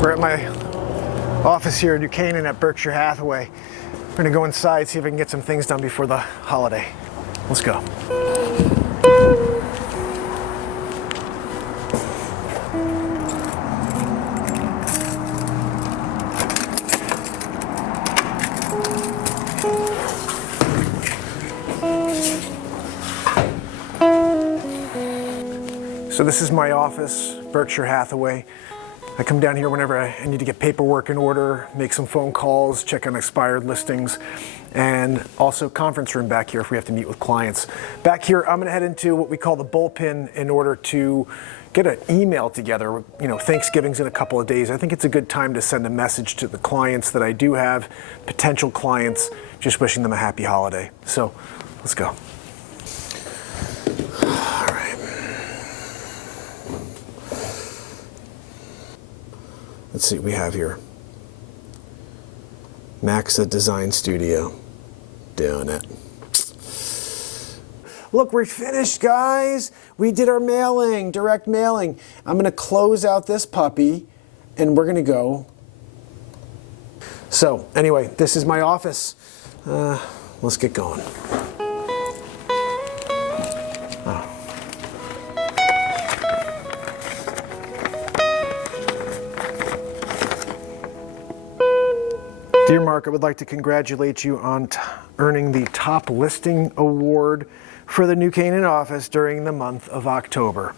We're at my office here in New Canaan at Berkshire Hathaway. We're gonna go inside, see if I can get some things done before the holiday. Let's go. So this is my office, Berkshire Hathaway. I come down here whenever I need to get paperwork in order, make some phone calls, check on expired listings, and also conference room back here if we have to meet with clients. Back here, I'm gonna head into what we call the bullpen in order to get an email together. You know, Thanksgiving's in a couple of days. I think it's a good time to send a message to the clients that I do have, potential clients, just wishing them a happy holiday. So, let's go. Let's see what we have here. Maxa Design Studio. Doing it. Look, we're finished, guys. We did our mailing, direct mailing. I'm gonna close out this puppy and we're gonna go. So, anyway, this is my office. Let's get going. Dear Mark, I would like to congratulate you on earning the Top Listing Award for the New Canaan office during the month of October.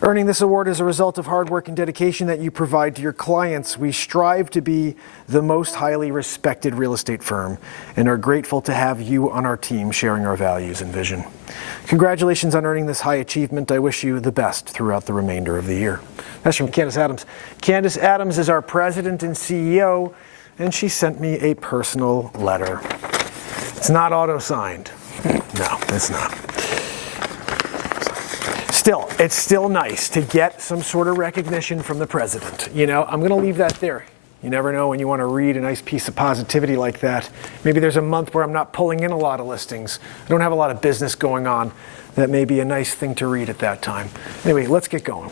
Earning this award is a result of hard work and dedication that you provide to your clients. We strive to be the most highly respected real estate firm and are grateful to have you on our team sharing our values and vision. Congratulations on earning this high achievement. I wish you the best throughout the remainder of the year. That's from Candace Adams. Candace Adams is our president and CEO. And she sent me a personal letter. It's not auto-signed. No, it's not. Still, it's still nice to get some sort of recognition from the president. You know, I'm gonna leave that there. You never know when you wanna read a nice piece of positivity like that. Maybe there's a month where I'm not pulling in a lot of listings. I don't have a lot of business going on. That may be a nice thing to read at that time. Anyway, let's get going.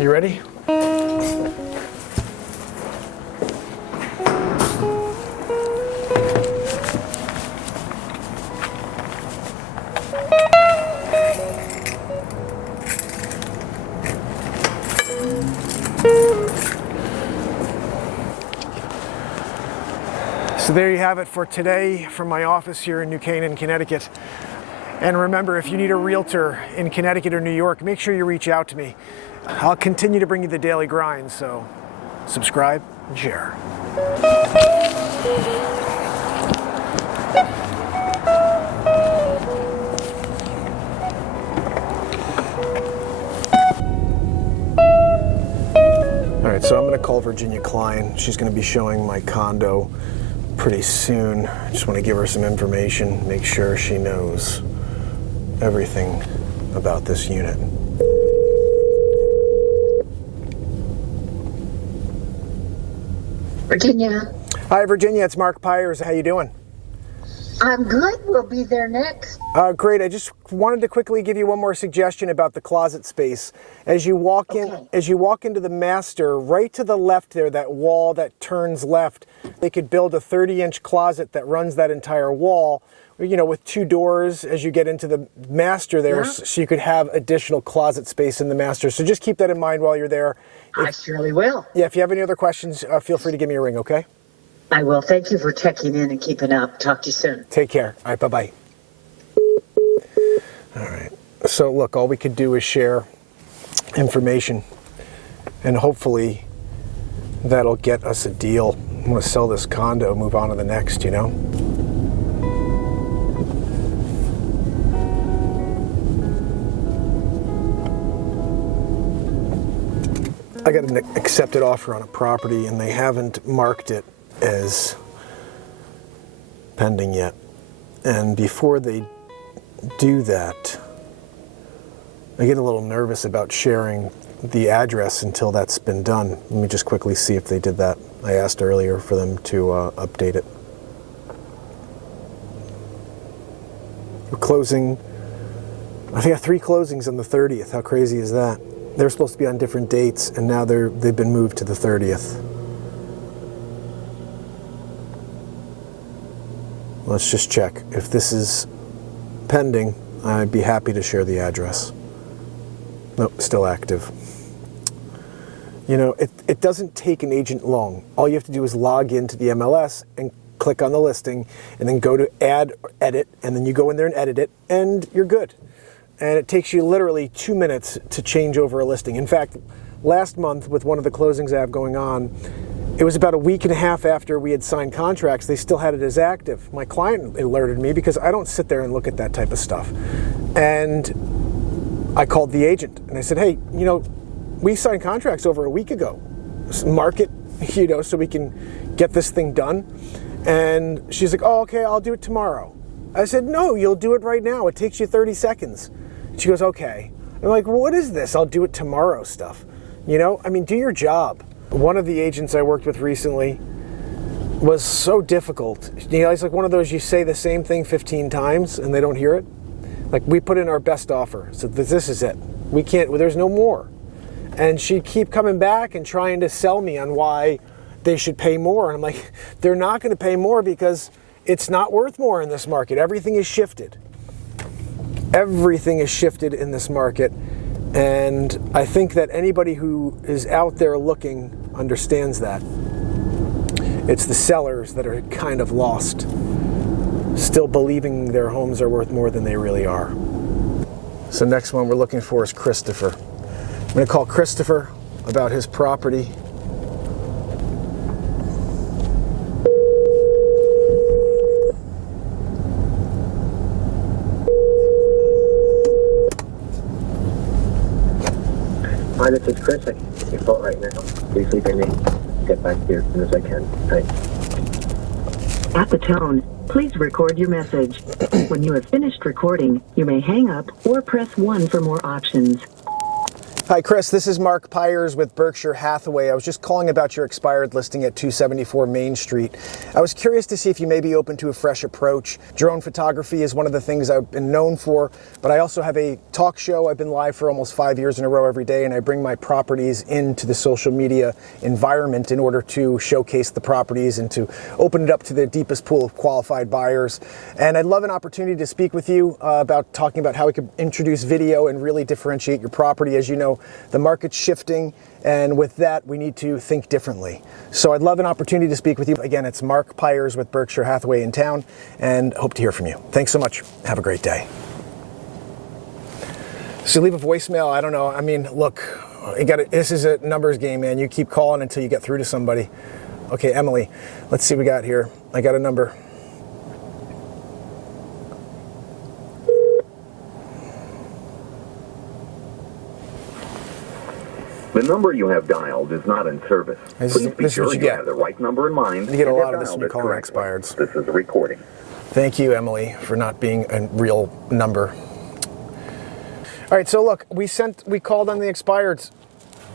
You ready? So there you have it for today from my office here in New Canaan, Connecticut. And remember, if you need a realtor in Connecticut or New York, make sure you reach out to me. I'll continue to bring you the daily grind, so subscribe and share. All right, so I'm going to call Virginia Klein. She's going to be showing my condo pretty soon. I just want to give her some information, make sure she knows everything about this unit. Virginia. Hi, Virginia. It's Mark Pyers. How you doing? I'm good. We'll be there next. Great. I just wanted to quickly give you one more suggestion about the closet space. As you walk into the master, right to the left there, that wall that turns left, they could build a 30-inch closet that runs that entire wall, you know, with 2 doors as you get into the master there, so you could have additional closet space in the master. So just keep that in mind while you're there. I surely will. Yeah, if you have any other questions, feel free to give me a ring, okay? I will. Thank you for checking in and keeping up. Talk to you soon. Take care. All right, bye-bye. All right. So, look, all we could do is share information, and hopefully that'll get us a deal. I'm going to sell this condo, move on to the next, you know? I got an accepted offer on a property, and they haven't marked it as pending yet. And before they do that, I get a little nervous about sharing the address until that's been done. Let me just quickly see if they did that. I asked earlier for them to update it. We're closing I think I got 3 closings on the 30th. How crazy is that? They're supposed to be on different dates, and now they've been moved to the 30th. Let's just check. If this is pending, I'd be happy to share the address. Nope, still active. You know, it doesn't take an agent long. All you have to do is log into the MLS and click on the listing, and then go to add or edit, and then you go in there and edit it, and you're good. And it takes you literally 2 minutes to change over a listing. In fact, last month with one of the closings I have going on, it was about a week and a half after we had signed contracts, they still had it as active. My client alerted me because I don't sit there and look at that type of stuff. And I called the agent and I said, hey, you know, we signed contracts over a week ago. Mark it, you know, so we can get this thing done. And she's like, oh, okay, I'll do it tomorrow. I said, no, you'll do it right now. It takes you 30 seconds. She goes, okay. I'm like, well, what is this? I'll do it tomorrow stuff. You know, I mean, do your job. One of the agents I worked with recently was so difficult. You know, he's like one of those, you say the same thing 15 times and they don't hear it. Like, we put in our best offer. So this is it. We can't, there's no more. And she'd keep coming back and trying to sell me on why they should pay more. And I'm like, they're not going to pay more because it's not worth more in this market. Everything is shifted. Everything is shifted in this market. And I think that anybody who is out there looking understands that. It's the sellers that are kind of lost, still believing their homes are worth more than they really are. So next one we're looking for is Christopher. I'm going to call Christopher about his property. Hi, this is Chris. I can take your phone right now. Please leave your name. Get back to you as soon as I can. Thanks. At the tone, please record your message. When you have finished recording, you may hang up or press 1 for more options. Hi, Chris. This is Mark Pyers with Berkshire Hathaway. I was just calling about your expired listing at 274 Main Street. I was curious to see if you may be open to a fresh approach. Drone photography is one of the things I've been known for, but I also have a talk show. I've been live for almost 5 years in a row every day, and I bring my properties into the social media environment in order to showcase the properties and to open it up to the deepest pool of qualified buyers. And I'd love an opportunity to speak with you about talking about how we could introduce video and really differentiate your property. As you know, the market's shifting, and with that, we need to think differently. So I'd love an opportunity to speak with you. Again, it's Mark Pyers with Berkshire Hathaway in town, and hope to hear from you. Thanks so much. Have a great day. So leave a voicemail. I don't know. I mean, look, this is a numbers game, man. You keep calling until you get through to somebody. Okay, Emily, let's see what we got here. I got a number. The number you have dialed is not in service. Please be sure you have the right number in mind. You get a lot of this when you call in expireds. This is a recording. Thank you, Emily, for not being a real number. All right, so look, we called on the expireds.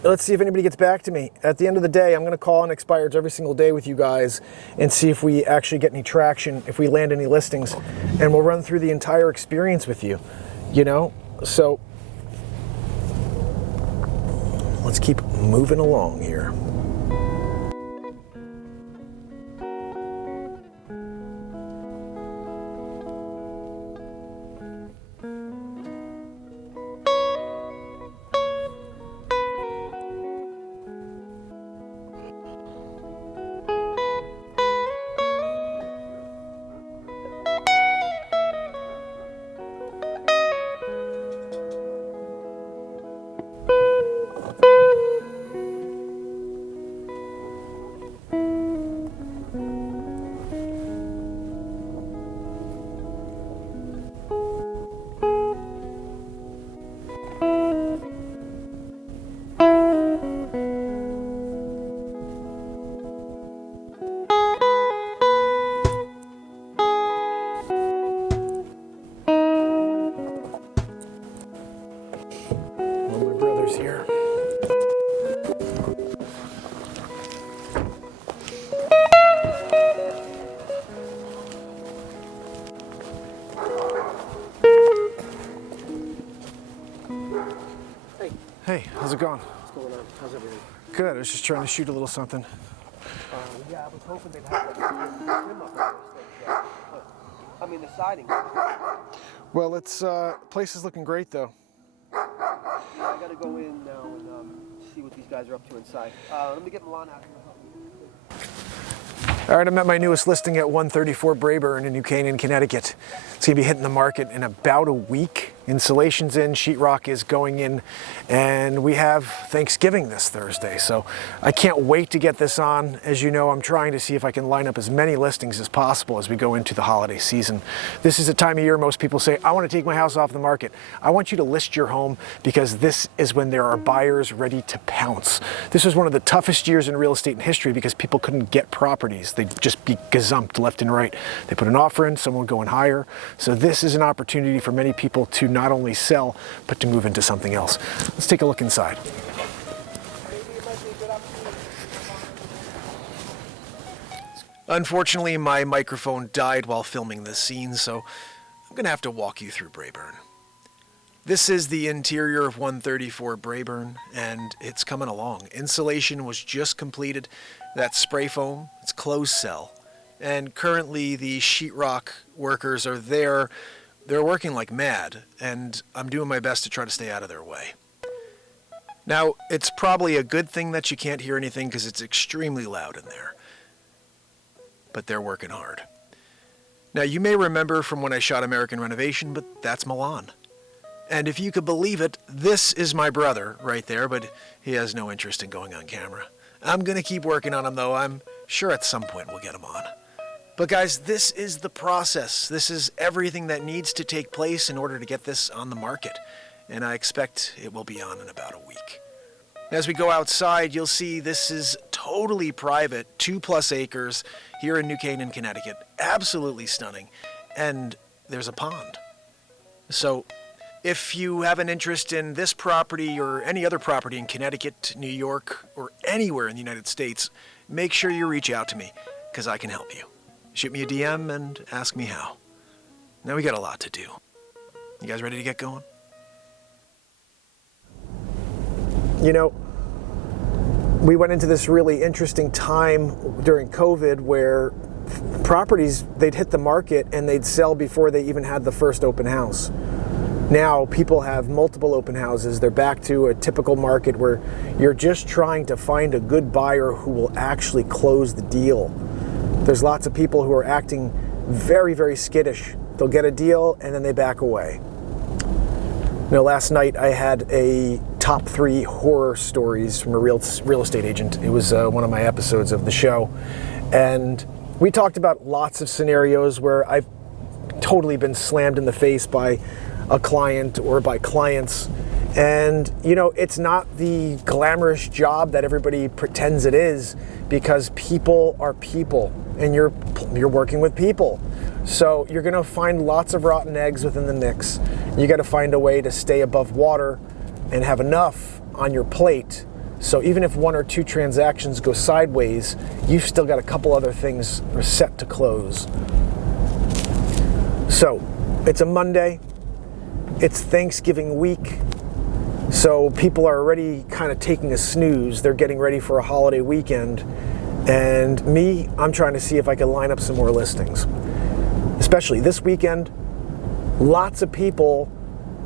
Let's see if anybody gets back to me. At the end of the day, I'm going to call on expireds every single day with you guys and see if we actually get any traction, if we land any listings, and we'll run through the entire experience with you, you know? So let's keep moving along here. Here. Hey, how's it going? What's going on? How's everything? Good. I was just trying to shoot a little something. Yeah, I was hoping they'd have like trim up on this thing. But, I mean, the siding. Well, it's place is looking great though. Yeah, I gotta go in now and see what these guys are up to inside. Let me get Milan out here. All right, I'm at my newest listing at 134 Brayburn in New Canaan, Connecticut. It's gonna be hitting the market in about a week. Insulation's in, sheetrock is going in, and we have Thanksgiving this Thursday. So I can't wait to get this on. As you know, I'm trying to see if I can line up as many listings as possible as we go into the holiday season. This is a time of year most people say, I want to take my house off the market. I want you to list your home because this is when there are buyers ready to pounce. This was one of the toughest years in real estate in history because people couldn't get properties. They'd just be gazumped left and right. They put an offer in, someone would go in higher. So this is an opportunity for many people to not only sell, but to move into something else. Let's take a look inside. Unfortunately, my microphone died while filming this scene, so I'm gonna have to walk you through Brayburn. This is the interior of 134 Brayburn, and it's coming along. Insulation was just completed. That's spray foam, it's closed cell. And currently the sheetrock workers are there. They're working like mad, and I'm doing my best to try to stay out of their way. Now, it's probably a good thing that you can't hear anything because it's extremely loud in there. But they're working hard. Now, you may remember from when I shot American Renovation, but that's Milan. And if you could believe it, this is my brother right there, but he has no interest in going on camera. I'm going to keep working on him, though. I'm sure at some point we'll get him on. But guys, this is the process. This is everything that needs to take place in order to get this on the market. And I expect it will be on in about a week. As we go outside, you'll see this is totally private, 2+ acres here in New Canaan, Connecticut. Absolutely stunning. And there's a pond. So if you have an interest in this property or any other property in Connecticut, New York, or anywhere in the United States, make sure you reach out to me because I can help you. Shoot me a DM and ask me how. Now we got a lot to do. You guys ready to get going? You know, we went into this really interesting time during COVID where properties, they'd hit the market and they'd sell before they even had the first open house. Now people have multiple open houses. They're back to a typical market where you're just trying to find a good buyer who will actually close the deal. There's lots of people who are acting very, very skittish. They'll get a deal and then they back away. You know, last night I had a top 3 horror stories from a real estate agent. It was one of my episodes of the show. And we talked about lots of scenarios where I've totally been slammed in the face by a client or by clients. And, you know, it's not the glamorous job that everybody pretends it is because people are people and you're working with people. So you're going to find lots of rotten eggs within the mix. You got to find a way to stay above water and have enough on your plate. So even if 1 or 2 transactions go sideways, you've still got a couple other things set to close. So it's a Monday. It's Thanksgiving week. So people are already kind of taking a snooze. They're getting ready for a holiday weekend. And me, I'm trying to see if I can line up some more listings. Especially this weekend, lots of people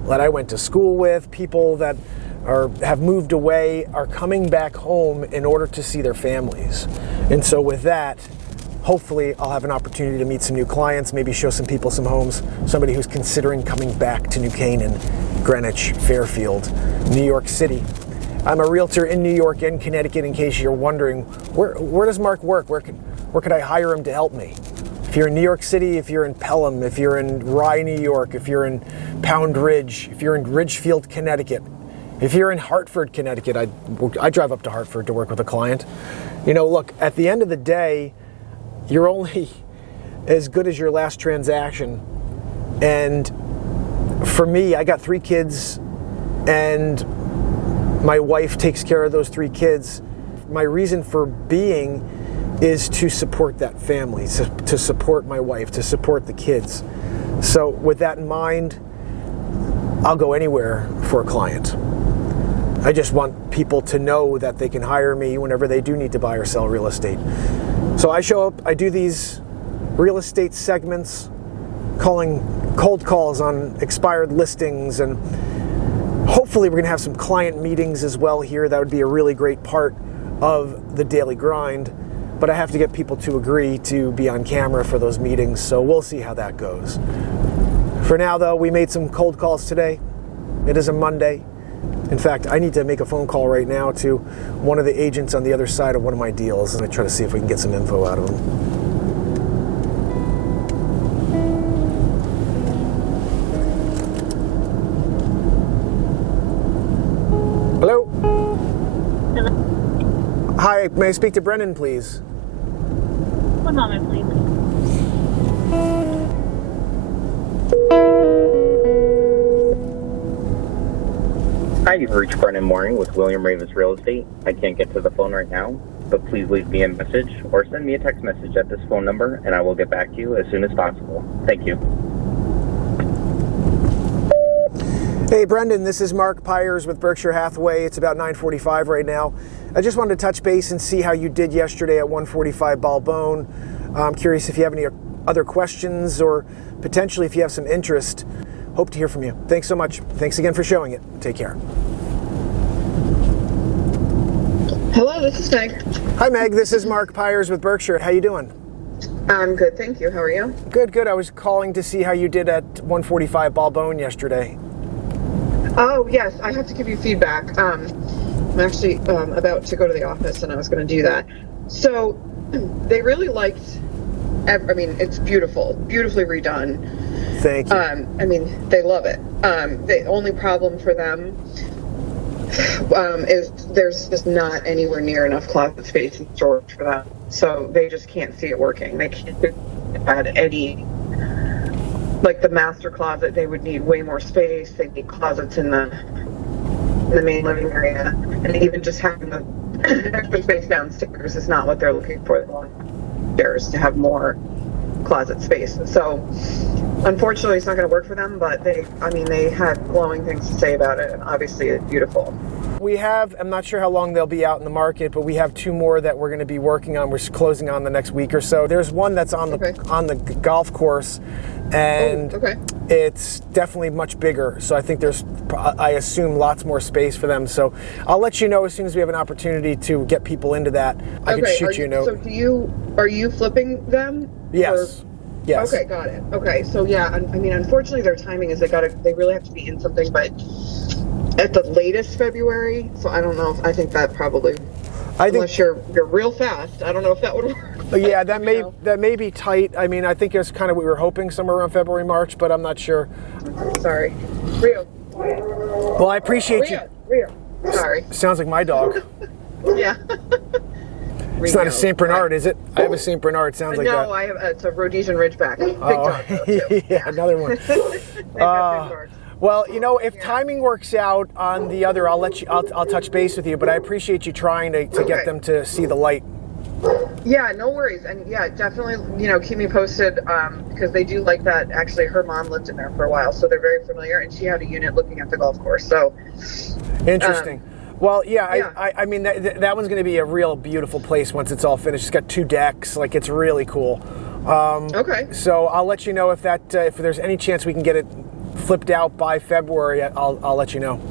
that I went to school with, people that have moved away, are coming back home in order to see their families. And so with that, hopefully I'll have an opportunity to meet some new clients, maybe show some people some homes, somebody who's considering coming back to New Canaan, Greenwich, Fairfield, New York City. I'm a realtor in New York and Connecticut, in case you're wondering, where does Mark work? Where could I hire him to help me? If you're in New York City, if you're in Pelham, if you're in Rye, New York, if you're in Pound Ridge, if you're in Ridgefield, Connecticut, if you're in Hartford, Connecticut, I drive up to Hartford to work with a client. You know, look, at the end of the day, you're only as good as your last transaction. And for me, I got 3 kids and my wife takes care of those 3 kids. My reason for being is to support that family, to support my wife, to support the kids. So with that in mind, I'll go anywhere for a client. I just want people to know that they can hire me whenever they do need to buy or sell real estate. So I show up, I do these real estate segments, calling cold calls on expired listings, and hopefully we're going to have some client meetings as well here. That would be a really great part of the daily grind, but I have to get people to agree to be on camera for those meetings, so we'll see how that goes. For now, though, we made some cold calls today. It is a Monday. In fact, I need to make a phone call right now to one of the agents on the other side of one of my deals, and I try to see if we can get some info out of them. Hello? Hello. Hi, may I speak to Brendan, please? One moment, please. Hi, you've reached Brennan Mooring with William Ravis Real Estate. I can't get to the phone right now, but please leave me a message or send me a text message at this phone number, and I will get back to you as soon as possible. Thank you. Hey, Brendan, this is Mark Pyers with Berkshire Hathaway. It's about 9:45 right now. I just wanted to touch base and see how you did yesterday at 145 Balbone. I'm curious if you have any other questions or potentially if you have some interest. Hope to hear from you. Thanks so much. Thanks again for showing it. Take care. Hello, this is Meg. Hi, Meg. This is Mark Pyers with Berkshire. How you doing? I'm good, thank you. How are you? Good, good. I was calling to see how you did at 145 Balbone yesterday. Oh, yes, I have to give you feedback. I'm actually about to go to the office, and I was going to do that. So they really liked, it's beautiful, beautifully redone. Thank you. They love it. The only problem for them is there's just not anywhere near enough closet space and storage for them. So they just can't see it working. They can't add any, like the master closet, they would need way more space. They need closets in the main living area. And even just having the extra space downstairs is not what they're looking for. They want upstairs to have more closet space. So unfortunately it's not going to work for them, but they had glowing things to say about it, and obviously it's beautiful. We have, I'm not sure how long they'll be out in the market, but we have two more that we're going to be working on. We're closing on the next week or so. There's one that's on the golf course, and it's definitely much bigger. So I think there's, I assume, lots more space for them. So I'll let you know as soon as we have an opportunity to get people into that. I can shoot you a note. So are you flipping them? Yes. Yes. Okay, got it. Okay, so yeah, unfortunately their timing is they really have to be in something, but at the latest February. So I don't know if I think that probably, unless you're real fast, I don't know if that would work. Yeah, that may be tight. I think it's kind of what we were hoping, somewhere around February, March, but I'm not sure. Sorry, Rio. Well, I appreciate you. Rio. Sorry. Sounds like my dog. Yeah. It's not a St. Bernard, is it? I have a St. Bernard. Sounds like that. No, I have. It's a Rhodesian Ridgeback. Big dog, though, yeah, another one. Well, if timing works out on the other, I'll touch base with you. But I appreciate you trying to get them to see the light. Yeah, no worries, and yeah, definitely. Keep me posted because they do like that. Actually, her mom lived in there for a while, so they're very familiar, and she had a unit looking at the golf course. So interesting. Well, yeah. That one's going to be a real beautiful place once it's all finished. It's got 2 decks. Like, it's really cool. So I'll let you know if there's any chance we can get it flipped out by February. I'll let you know.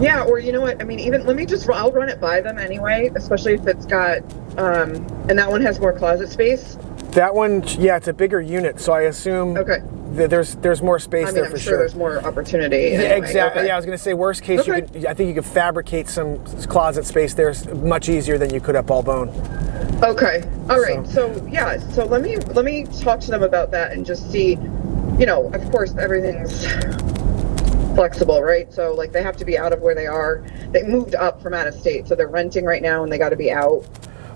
Yeah, or you know what? I'll run it by them anyway, especially if it's got, and that one has more closet space. That one, yeah, it's a bigger unit, so I assume that there's more space there for sure. There's more opportunity. Yeah, anyway. exactly. Okay. Yeah, I was going to say, worst case, I think you could fabricate some closet space there much easier than you could at Balbone. Okay. All right. So let me talk to them about that and just see. Of course, everything's flexible, right? So like they have to be out of where they are. They moved up from out of state, so they're renting right now, and they got to be out.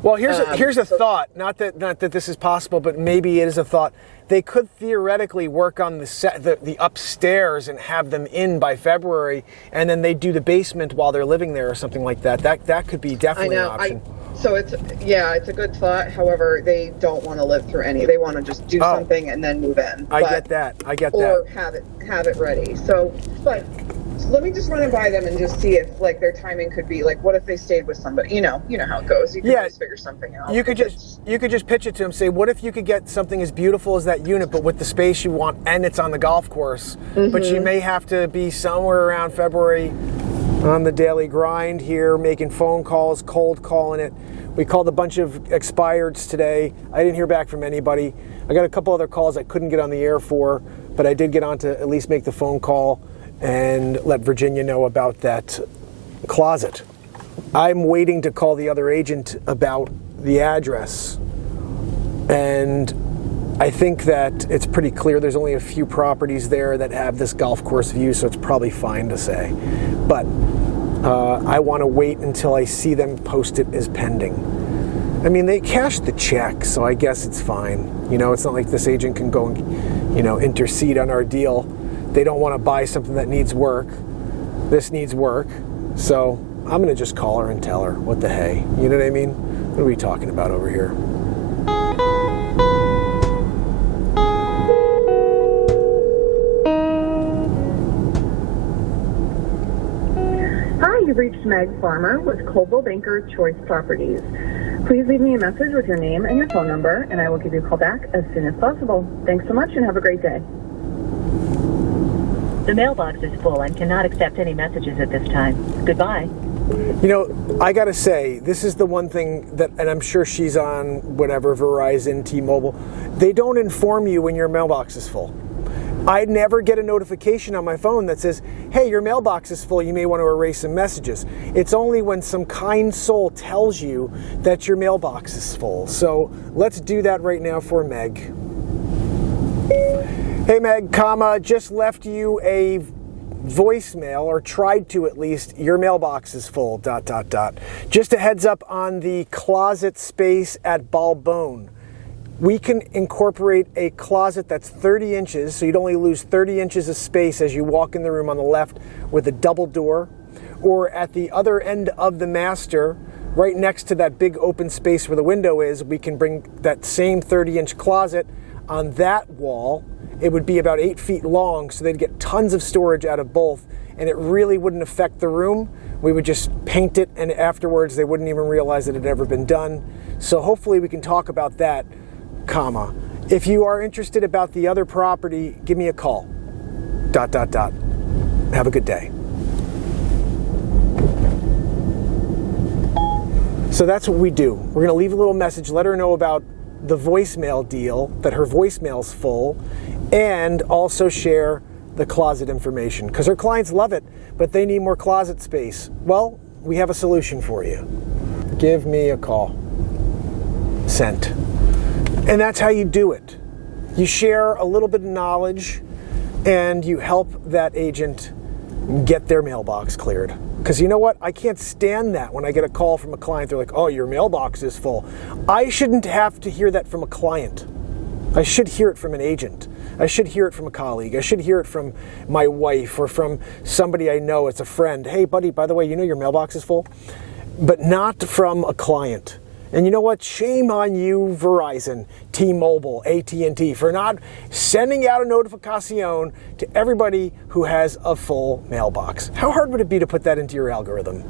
Well, here's a thought. Not that this is possible, but maybe it is a thought. They could theoretically work on the upstairs and have them in by February, and then they do the basement while they're living there or something like that. That could be definitely an option. So it's a good thought. However, they don't want to live through any. They want to just do something and then move in. I get that. Or have it ready. So, but So let me just run it by them and just see if like their timing could be like, what if they stayed with somebody? You know how it goes. You can always figure something out. You could just pitch it to them. Say, what if you could get something as beautiful as that unit, but with the space you want, and it's on the golf course. But you may have to be somewhere around February on the daily grind here, making phone calls, cold calling it. We called a bunch of expireds today. I didn't hear back from anybody. I got a couple other calls I couldn't get on the air for, but I did get on to at least make the phone call and let Virginia know about that closet. I'm waiting to call the other agent about the address, and I think that it's pretty clear there's only a few properties there that have this golf course view, so it's probably fine to say. But I want to wait until I see them post it as pending. I mean, they cashed the check, so I guess it's fine. You know, it's not like this agent can go and, intercede on our deal. They don't want to buy something that needs work. This needs work. So I'm going to just call her and tell her, what the hey? You know what I mean? What are we talking about over here? Hi, you've reached Meg Farmer with Coldwell Banker Choice Properties. Please leave me a message with your name and your phone number, and I will give you a call back as soon as possible. Thanks so much and have a great day. The mailbox is full and cannot accept any messages at this time. Goodbye. I gotta say, this is the one thing that, and I'm sure she's on whatever, Verizon, T-Mobile, they don't inform you when your mailbox is full. I never get a notification on my phone that says, hey, your mailbox is full, you may want to erase some messages. It's only when some kind soul tells you that your mailbox is full. So let's do that right now for Meg. Hey Meg, just left you a voicemail, or tried to at least. Your mailbox is full, ... Just a heads up on the closet space at Balbone. We can incorporate a closet that's 30 inches, so you'd only lose 30 inches of space as you walk in the room on the left with a double door, or at the other end of the master, right next to that big open space where the window is, we can bring that same 30-inch closet on that wall. It would be about 8 feet long, so they'd get tons of storage out of both, and it really wouldn't affect the room. We would just paint it, and afterwards they wouldn't even realize it had ever been done. So hopefully we can talk about that, If you are interested about the other property, give me a call, ... Have a good day. So that's what we do. We're going to leave a little message, let her know about the voicemail deal, that her voicemail's full, and also share the closet information, because her clients love it, but they need more closet space. Well, we have a solution for you. Give me a call. Sent. And that's how you do it. You share a little bit of knowledge, and you help that agent get their mailbox cleared. Because you know what? I can't stand that when I get a call from a client. They're like, oh, your mailbox is full. I shouldn't have to hear that from a client. I should hear it from an agent. I should hear it from a colleague. I should hear it from my wife or from somebody I know. It's a friend. Hey, buddy, by the way, you know your mailbox is full? But not from a client. And you know what? Shame on you, Verizon, T-Mobile, AT&T, for not sending out a notification to everybody who has a full mailbox. How hard would it be to put that into your algorithm?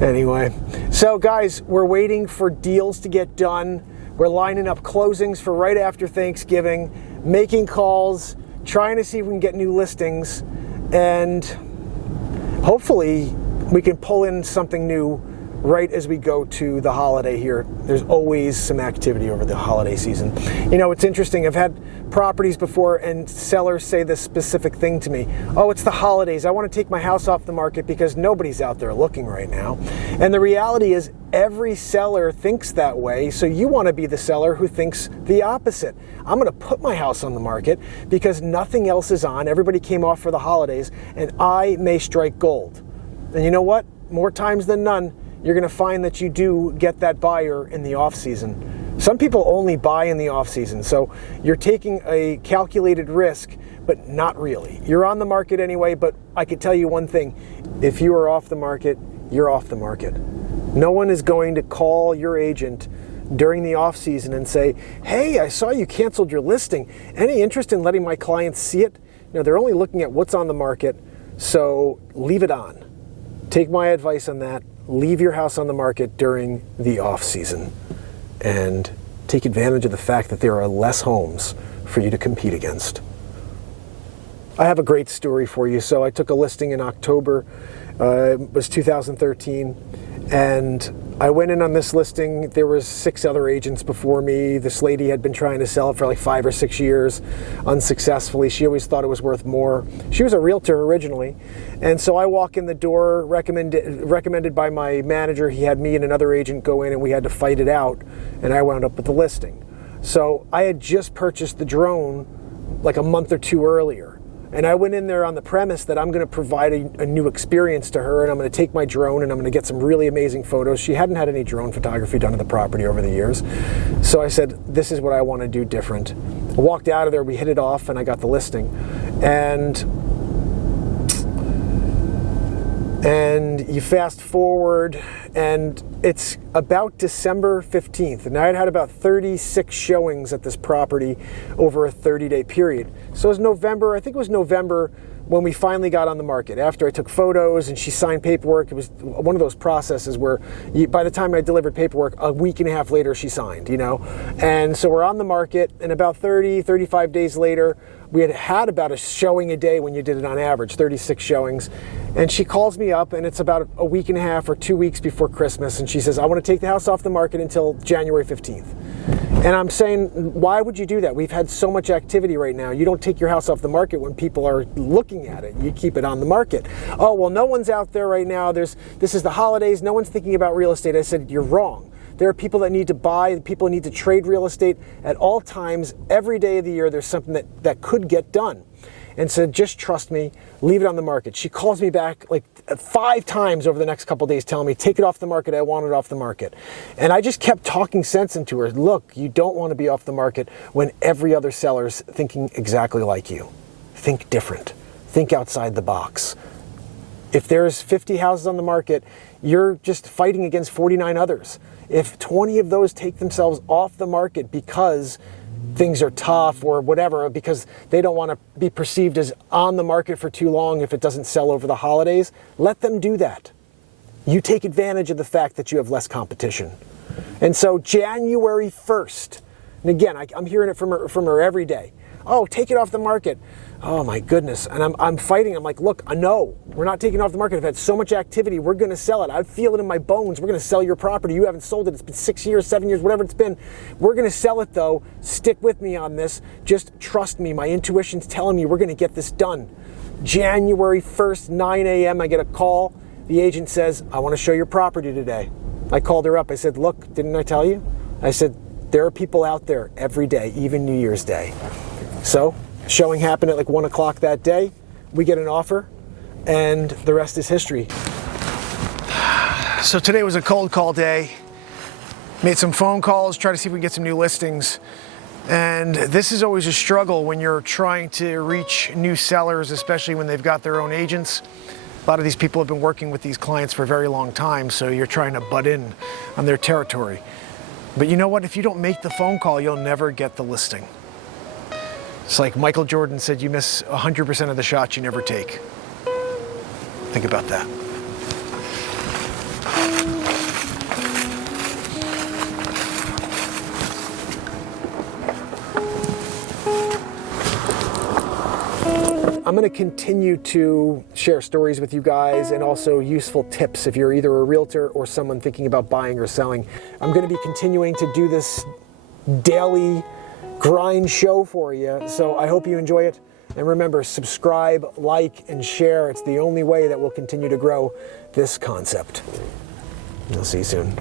Anyway, so guys, we're waiting for deals to get done. We're lining up closings for right after Thanksgiving, making calls, trying to see if we can get new listings, and hopefully we can pull in something new right as we go to the holiday here. There's always some activity over the holiday season. You know, it's interesting. I've had properties before and sellers say this specific thing to me. Oh, it's the holidays. I want to take my house off the market because nobody's out there looking right now. And the reality is every seller thinks that way. So you want to be the seller who thinks the opposite. I'm going to put my house on the market because nothing else is on. Everybody came off for the holidays and I may strike gold. And you know what? More times than none, you're going to find that you do get that buyer in the off season. Some people only buy in the off season, so you're taking a calculated risk, but not really. You're on the market anyway, but I could tell you one thing. If you are off the market, you're off the market. No one is going to call your agent during the off season and say, hey, I saw you canceled your listing. Any interest in letting my clients see it? You know, they're only looking at what's on the market. So leave it on. Take my advice on that. Leave your house on the market during the off season and take advantage of the fact that there are less homes for you to compete against. I have a great story for you. So I took a listing in October, it was 2013, and I went in on this listing. There was 6 other agents before me. This lady had been trying to sell it for like 5 or 6 years unsuccessfully. She always thought it was worth more. She was a realtor originally. And so I walk in the door, recommended by my manager. He had me and another agent go in and we had to fight it out. And I wound up with the listing. So I had just purchased the drone like a month or 2 earlier. And I went in there on the premise that I'm going to provide a new experience to her, and I'm going to take my drone and I'm going to get some really amazing photos. She hadn't had any drone photography done on the property over the years. So I said, this is what I want to do different. I walked out of there, we hit it off, and I got the listing. And you fast forward, and it's about December 15th. And I had about 36 showings at this property over a 30-day period. So it was November, I think it was November, when we finally got on the market. After I took photos and she signed paperwork, it was one of those processes where by the time I delivered paperwork, a week and a half later she signed, And so we're on the market, and about 35 days later, we had about a showing a day when you did it on average, 36 showings. And she calls me up, and it's about a week and a half or 2 weeks before Christmas, and she says, I want to take the house off the market until January 15th. And I'm saying, why would you do that? We've had so much activity right now. You don't take your house off the market when people are looking at it. You keep it on the market. Oh, well, no one's out there right now. This is the holidays. No one's thinking about real estate. I said, you're wrong. There are people that need to buy, people need to trade real estate at all times. Every day of the year, there's something that could get done. And said, just trust me, leave it on the market. She calls me back like 5 times over the next couple of days telling me, take it off the market, I want it off the market. And I just kept talking sense into her. Look, you don't want to be off the market when every other seller's thinking exactly like you. Think different. Think outside the box. If there's 50 houses on the market, you're just fighting against 49 others. If 20 of those take themselves off the market because things are tough or whatever, because they don't want to be perceived as on the market for too long if it doesn't sell over the holidays, let them do that. You take advantage of the fact that you have less competition. And so January 1st, and again, I'm hearing it from her every day. Oh, take it off the market. Oh my goodness. And I'm fighting. I'm like, look, no, we're not taking it off the market. I've had so much activity. We're going to sell it. I feel it in my bones. We're going to sell your property. You haven't sold it. It's been 6 years, 7 years, whatever it's been. We're going to sell it though. Stick with me on this. Just trust me. My intuition's telling me we're going to get this done. January 1st, 9 a.m., I get a call. The agent says, I want to show your property today. I called her up. I said, look, didn't I tell you? I said, there are people out there every day, even New Year's Day. So showing happened at like 1 o'clock that day. We get an offer, and the rest is history. So today was a cold call day. Made some phone calls, try to see if we can get some new listings. And this is always a struggle when you're trying to reach new sellers, especially when they've got their own agents. A lot of these people have been working with these clients for a very long time, so you're trying to butt in on their territory. But you know what? If you don't make the phone call, you'll never get the listing. It's like Michael Jordan said, you miss 100% of the shots you never take. Think about that. I'm going to continue to share stories with you guys and also useful tips if you're either a realtor or someone thinking about buying or selling. I'm going to be continuing to do this daily grind show for you, so I hope you enjoy it. And remember, subscribe, like, and share. It's the only way that we'll continue to grow this concept. I'll see you soon.